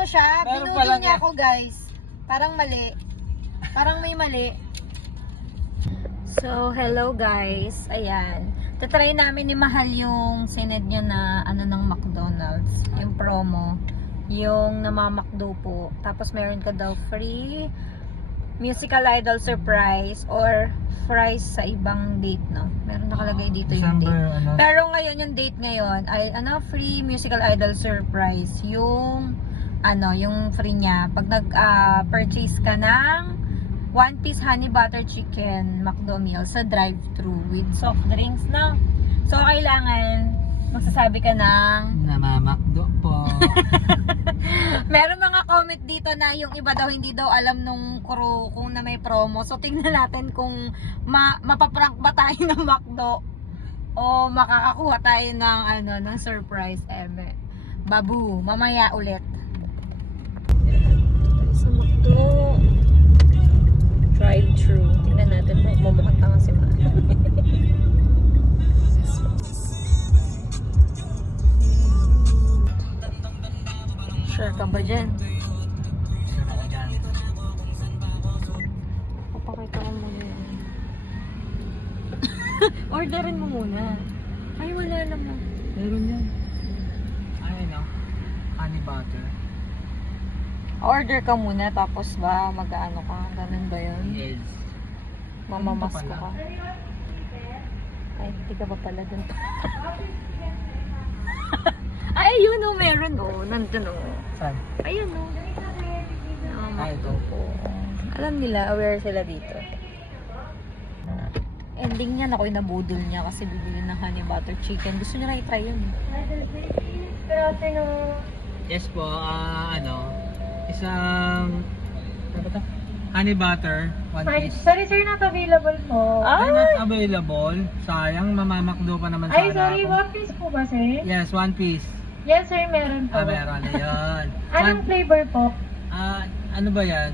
mo siya, Meron binudol pala niya niya. ako guys. Parang mali. Parang may mali. So, hello guys. Ayan. Tatry namin ni Mahal yung sined niya na ano ng McDonald's. Yung promo. Yung namamakdo po. Tapos meron ka daw free musical idol surprise or fries sa ibang date, no? Meron nakalagay dito yung date. December, ano? Pero ngayon, yung date ngayon ay ano, free musical idol surprise. Yung ano, yung free niya. Pag nag-purchase ka ng 1 piece honey butter chicken McDo meal sa drive-thru with soft drinks na. So, kailangan magsasabi ka ng Namamakdo po. meron mga comment dito na yung iba daw hindi daw alam nung crew kung na may promo. So, tingnan natin kung mapaprank ba tayo ng McDo o makakakuha tayo ng ano, ng surprise. Babu, mamaya ulit. Sa McDo drive-thru. Tingnan natin kung mumukhang tanga si Ma. Sure ka ba dyan? Papakita ko muna yun. Orderin mo muna. Ay, wala naman. Meron yan. Ano no? Honey butter. Order ka muna, tapos ba mag-ano ka? Ganun ba yun? Yes. Mamamasko Ano pa ka? pala? Ay, hindi ka ba pala dun? Ay, yun o, meron o. Nandun o. Saan? Ayun o. Ito. Alam nila, aware sila dito. Ending niya, ako'y nabudol niya kasi bibili ng honey butter chicken. Gusto niya na i-try yun. Yes po, isang ano ba to? Honey butter, 1 piece. Sorry sir, not available po. Ay, not available. Sayang, mamamakdo pa naman Ay, sana sorry, ako. one piece po ba sir? Yes, 1 piece. Yes sir, meron po. Meron na yun. Anong flavor po? Ano ba yan?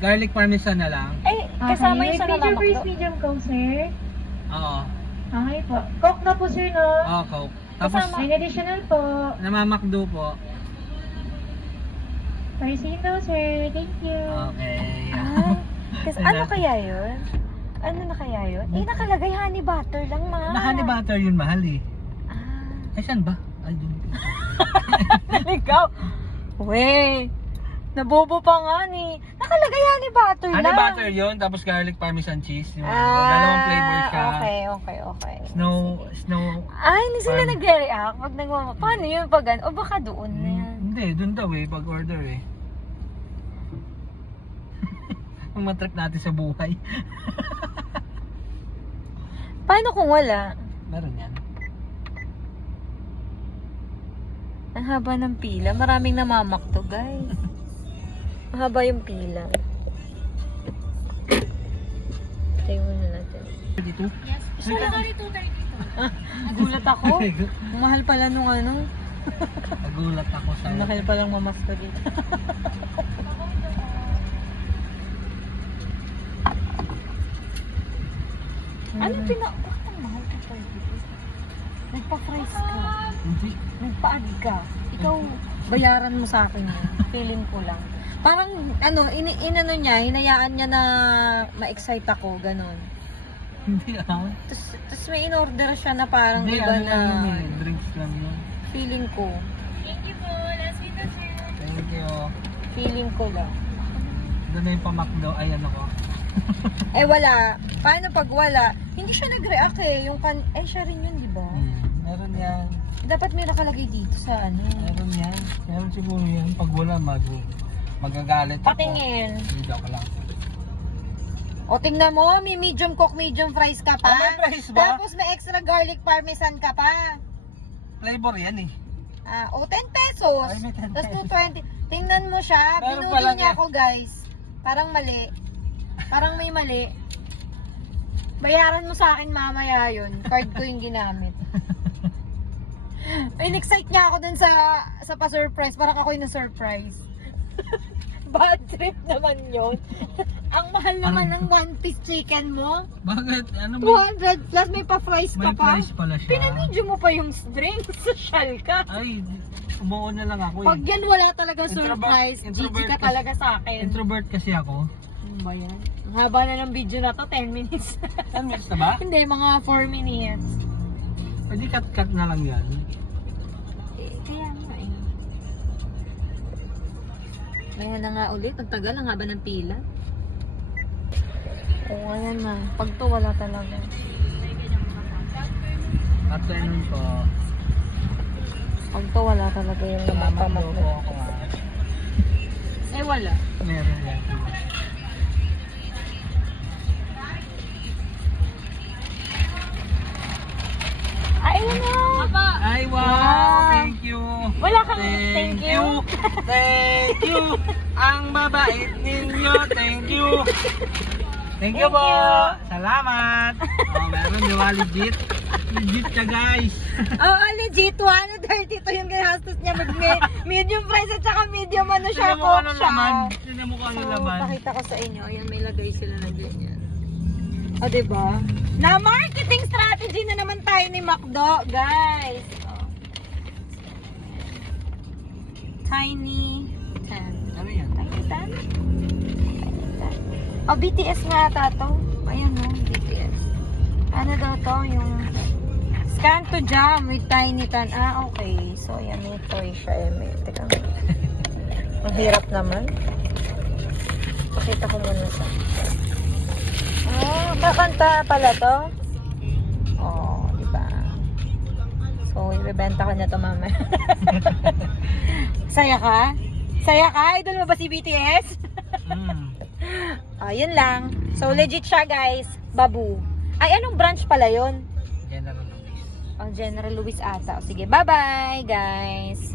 Garlic parmesan na lang. Ay, kasama yung sa Medium namamakdo. freeze, medium coke sir. Oo. Okay po. Coke na po sir, no? Oo, Coke. Tapos, Kasama. May additional po. namamakdo po. Parisino sir, thank you. Okay. Ah, kasi ano kaya yun? Ano na kaya yun? Eh, nakalagay honey butter lang, ma. Na honey butter yun, mahal eh. Ah, Ay, saan ba? Ay, dun. naligaw. Wey, nabobo pa nga ni. Nakalagay honey butter Honey lang. butter yun, tapos garlic parmesan cheese. Yung dalawang flavor siya. Okay. Snow. Ay, hindi sila Parang- nagre-react pag nagmama. Paano yun pag ano? O baka doon na yan. Hindi, dun daw eh, pag order eh. Ang matrip natin sa buhay. Paano kung wala? Meron yan. Ang haba ng pila. Maraming namamakto, guys. Mahaba yung pila. Tayo muna natin. Dito? Sorry, 2:30 Gulat ako. Mahal pala nung ano. Nagulat ako sa... Mahal palang mamasko dito. Anong bakit ang mahal ka pa dito? Nagpa-fries ka. Hindi. Nagpa-add ka. Ikaw, bayaran mo sa akin yun. Feeling ko lang. Parang, ano, inano niya, hinayaan niya na ma-excite ako, ganon. Hindi Tapos may in-order siya na parang Hindi, iba ano na lang yun eh. Drinks lang yun. feeling ko. Thank you po. Last week na sir. Thank you. Feeling ko lang. Doon na yung pamakdo. Ay, ano ko. Eh wala. Paano pag wala? Hindi siya nag-react eh. siya rin yun, di ba? Meron yan. Dapat may nakalagay dito sa ano. Meron yan. Meron siguro yan. Pag wala, magagalit ako. Patingin. Hindi joke lang. O tingnan mo, may medium coke, medium fries ka pa. May fries ba? Tapos may extra garlic parmesan ka pa. Flavor yan eh. 10 pesos. Ay, may 10 Tapos pesos. 220. Tingnan mo siya. Meron Binudol pala niya niya. ako, guys. Parang mali. Parang may mali. Bayaran mo sa akin mamaya yun. Card ko yung ginamit. In-excite niya ako dun sa pa-surprise. Parang ako yung na-surprise. Bad trip naman yun. Ang mahal naman ng one-piece chicken mo. Bakit? Ano ba? 200 plus, may pa-fries ka May pa. price pala siya. Pinamedyo mo pa yung drinks. Social ka. Ay, umuo na lang ako Pag yan wala talaga Introvert- surprise, GG introvert ka kasi- talaga sa akin. Introvert kasi ako. Ano ba yan? Ang haba na ng video na to, 10 minutes. 10 minutes na ba? Hindi, mga 4 minutes. Pwede cut-cut na lang yan. Kaya nga eh. Ayan na nga ulit. Ang tagal, ang haba ng pila. Oo, ayan na. Pag to, wala talaga. Afternoon po. Pag to, wala talaga yung Mamaklo namapamak. po ako nga. Eh, wala. Meron yan. Ay, ayun na. Ay, wow! Wow. Thank you! Wala kang thank you. Thank you! Ang mabait ninyo! Thank you! Thank you Thank po! you. Salamat! Oh, meron, di ba? Legit! Legit ka, guys! Oo, legit. 132 yung ginastos niya. Medium price at saka medium ano siya. Tignan mo kung Coke anong siya. laman. Tignan mo kung anong laman. Pakita ko sa inyo. Ayan, may lagay sila na ganyan. O, diba? Na marketing strategy na naman tayo ni McDo, guys. Oh. Tiny 10. Ano yan? Tiny 10? Oh, BTS nga ata to. Ayan o, BTS. Ano daw to? Yung scan to jam with Tiny 10. Ah, okay. So, ayan, may toy siya. May, teka mo. Ang hirap naman. Pakita ko muna sa. Oh, kakanta pala to. Oh, di ba? So, ibebenta ko na to mamaya. Saya ka? Saya ka? Idol mo ba si BTS? Yun lang. So, legit siya, guys. Babu. Ay, anong branch pala yun? General Luis. Oh, General Luis ata. O, sige, bye-bye, guys.